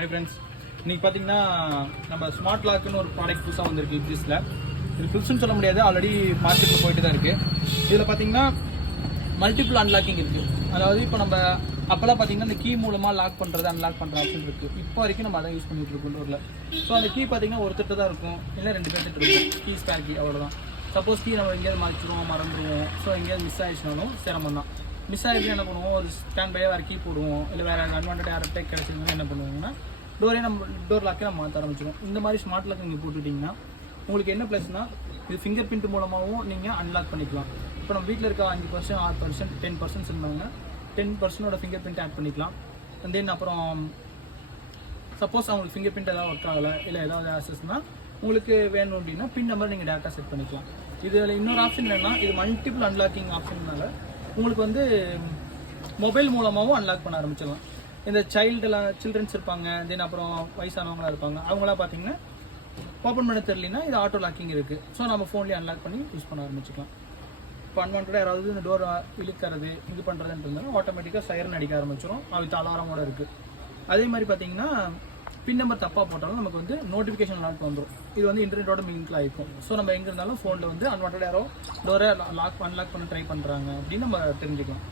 Hi friends, இன்றைக்கி பார்த்தீங்கன்னா நம்ம ஸ்மார்ட் லாக்குன்னு ஒரு ப்ராடக்ட் புதுசாக வந்திருக்கு இப்ரிஸில். இது புதுசுன்னு சொல்ல முடியாது, ஆல்ரெடி மார்க்கெட்டில் போயிட்டு தான் இருக்குது. இதில் பார்த்தீங்கன்னா மல்டிபிள் அன்லாக்கிங் இருக்குது. அதாவது இப்போ நம்ம அப்போல்லாம் பார்த்தீங்கன்னா இந்த கீ மூலமாக லாக் பண்ணுறது அன்லாக் பண்ணுற ஆப்ஷன் இருக்குது. இப்போ வரைக்கும் நம்ம அதை யூஸ் பண்ணிட்டு இருக்கோம் டோரில். ஸோ அந்த கீ பார்த்தீங்கன்னா ஒருத்தட்ட தான் இருக்கும், இல்லை 2 பேர்கிட்ட இருக்கும். கீ ஸ்பேர் கீ அவ்வளோதான். சப்போஸ் கீ நம்ம எங்கேயாவது மறைச்சிருவோம், மறந்துடுவோம், ஸோ எங்கேயாவது மிஸ் ஆகிடுச்சுனாலும் சிரமம் தான். மிஸ் ஆகிடுச்சு என்ன பண்ணுவோம், ஒரு ஸ்டாண்ட் பையாக வேறு கீ போடுவோம், இல்லை வேறு அட்வான்டேஜ் யார்கிட்ட கிடைச்சிருந்தா என்ன பண்ணுவாங்கன்னா டோர் லாக்கே நம்ம மாற்ற ஆரம்பிச்சிடும். இந்த மாதிரி ஸ்மார்ட் லாக் நீங்கள் போட்டுட்டிங்கன்னா உங்களுக்கு என்ன ப்ளஸ்னா, இது ஃபிங்கர் பிரிண்ட் மூலமாகவும் நீங்கள் அன்லாக் பண்ணிக்கலாம். இப்போ நம்ம வீட்டில் இருக்க 5%, 6%, 10% இருந்தாங்க, 10% ஃபிங்கர் பிரிண்ட் ஆட் பண்ணிக்கலாம். அண்ட் தென் அப்புறம் சப்போஸ் அவங்களுக்கு ஃபிங்கர் பிரிண்ட் ஏதாவது ஒர்க் ஆகலை, இல்லை ஏதாவது ஆக்சஸ்னால் உங்களுக்கு வேணும் அப்படின்னா பின் நம்பர் நீங்கள் டேரெக்டாக செட் பண்ணிக்கலாம். இதில் இன்னொரு ஆப்ஷன் என்னென்னா, இது மல்டிபிள் அன்லாக்கிங் ஆப்ஷன்னால உங்களுக்கு வந்து மொபைல் மூலமாகவும் அன்லாக் பண்ண ஆரம்பிச்சிடலாம். இந்த சில்ட்ரன்ஸ் இருப்பாங்க, தென் அப்புறம் வயசானவங்களாம் இருப்பாங்க, அவங்களாம் பார்த்தீங்கன்னா ஓப்பன் பண்ண தெரியலனா இது ஆட்டோ லாக்கிங் இருக்குது. ஸோ நம்ம ஃபோன்லேயே அன்லாக் பண்ணி யூஸ் பண்ண ஆரம்பிச்சிக்கலாம். இப்போ அன்வான்டாக யாராவது இந்த டோர் இழுக்கிறது இது பண்ணுறதுன்னு இருந்தாலும் ஆட்டோமேட்டிக்காக சைரன் அடிக்க ஆரம்பிச்சிடும். வித் அலாரமோட இருக்குது. அதே மாதிரி பார்த்தீங்கன்னா பின் நம்பர் தப்பாக போட்டாலும் நமக்கு வந்து நோட்டிஃபிகேஷன் லாக் வந்துடும். இது வந்து இன்டர்நெட்டோட லிங்க்ல ஆகிருக்கும். ஸோ நம்ம எங்கே இருந்தாலும் ஃபோனில் வந்து அன்வான்டாக யாரோ டோரை அன்லாக் பண்ண ட்ரை பண்ணுறாங்க அப்படின்னு நம்ம தெரிஞ்சுக்கலாம்.